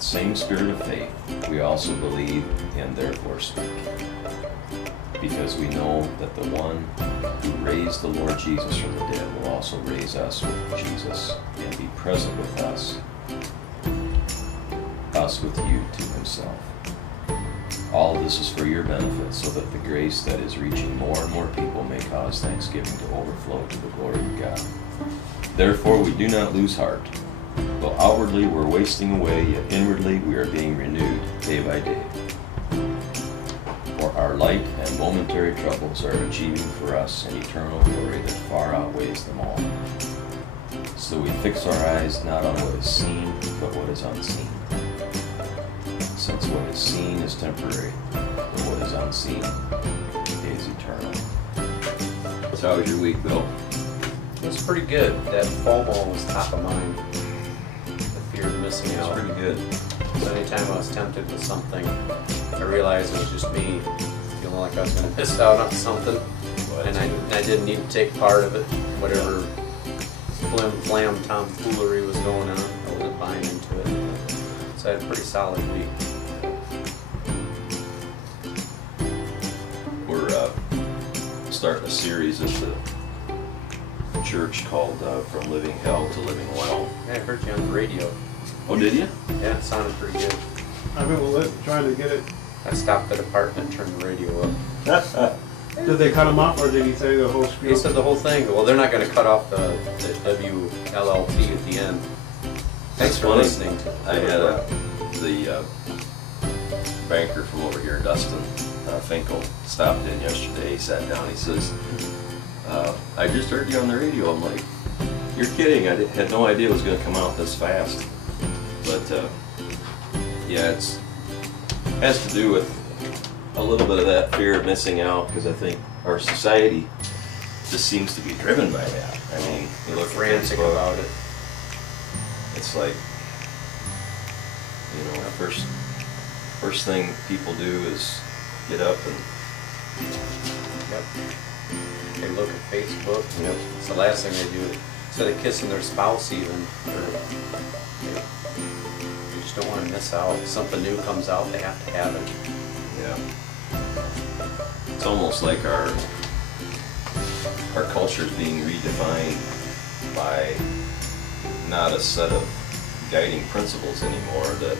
that same spirit of faith, we also believe and therefore speak. Because we know that the one who raised the Lord Jesus from the dead will also raise us with Jesus and be present with us with you to himself. All of this is for your benefit, so that the grace that is reaching more and more people may cause thanksgiving to overflow to the glory of God. Therefore we do not lose heart. Though outwardly we're wasting away, yet inwardly we are being renewed day by day. For our light and momentary troubles are achieving for us an eternal glory that far outweighs them all. So we fix our eyes not on what is seen, but what is unseen. Since what is seen is temporary, but what is unseen is eternal. So how was your week, Bill? It was pretty good. That FOMO was top of mind. The fear of missing out. It was pretty good. So anytime I was tempted with something, I realized it was just me feeling like I was going to miss out on something. And I didn't need to take part of it. Whatever flim-flam tomfoolery was going on, I wasn't buying into it. So I had a pretty solid week. We're starting a series at the church called From Living Hell to Living Well. Yeah, I heard you on the radio. Oh, did you? Yeah, it sounded pretty good. I've been trying to get it. I stopped at the apartment and turned the radio up. Did they cut them off, or did he say the whole spiel? He said the whole thing. Well, they're not going to cut off the WLLT at the end. Thanks for listening. I had the banker from over here, Dustin Finkel, stopped in yesterday. He sat down. He says, I just heard you on the radio. I'm like, you're kidding. I had no idea it was going to come out this fast. But yeah, it has to do with a little bit of that fear of missing out, because I think our society just seems to be driven by that. I mean, you look frantic at Facebook, about it. it's like, you know, first thing people do is get up and Yep. They look at Facebook. Yep. It's the last thing they do. Instead of kissing their spouse even, they just don't want to miss out. If something new comes out, they have to have it. yeah. It's almost like our culture is being redefined by not a set of guiding principles anymore that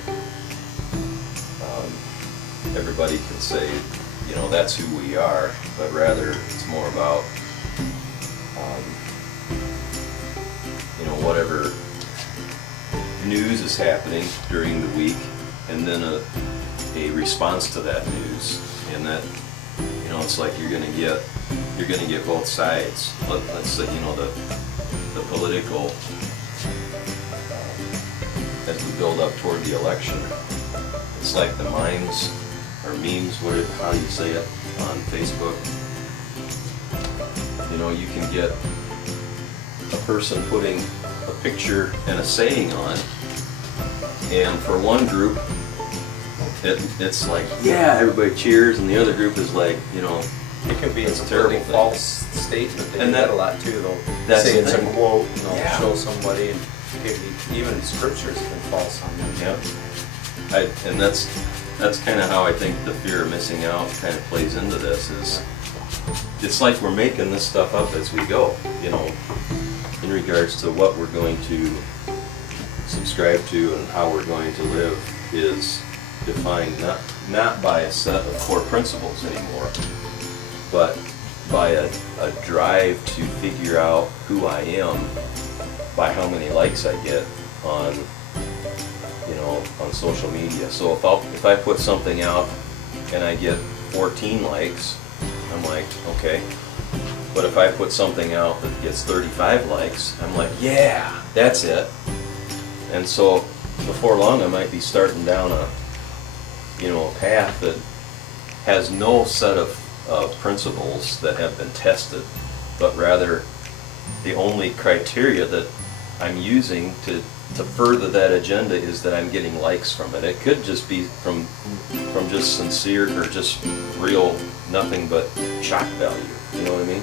everybody can say, you know, that's who we are, but rather it's more about, you know, whatever news is happening during the week, and then a response to that news, and that, you know, it's like you're gonna get both sides. Let's say, you know, the political, as we build up toward the election, it's like the memes or memes, how do you say it, on Facebook. You know, you can get a person putting a picture and a saying on, and for one group, it's like, yeah, everybody cheers, and the other group is like, you know, It could be a it's a terrible completely thing. false statement. They do And that that- a lot too. They'll that's say the it's a thing. quote, and they'll Yeah. show somebody, and even scriptures have been false on them. Yep. And that's kind of how I think the fear of missing out kind of plays into this. Is it's like we're making this stuff up as we go, you know, in regards to what we're going to subscribe to and how we're going to live is defined not by a set of core principles anymore, but by a drive to figure out who I am by how many likes I get on, you know, on social media. So if I put something out and I get 14 likes, I'm like, okay. But if I put something out that gets 35 likes, I'm like, yeah, that's it. And so before long I might be starting down a path that has no set of principles that have been tested, but rather the only criteria that I'm using to further that agenda is that I'm getting likes from it. It could just be from just sincere or just real nothing but shock value. You know what I mean?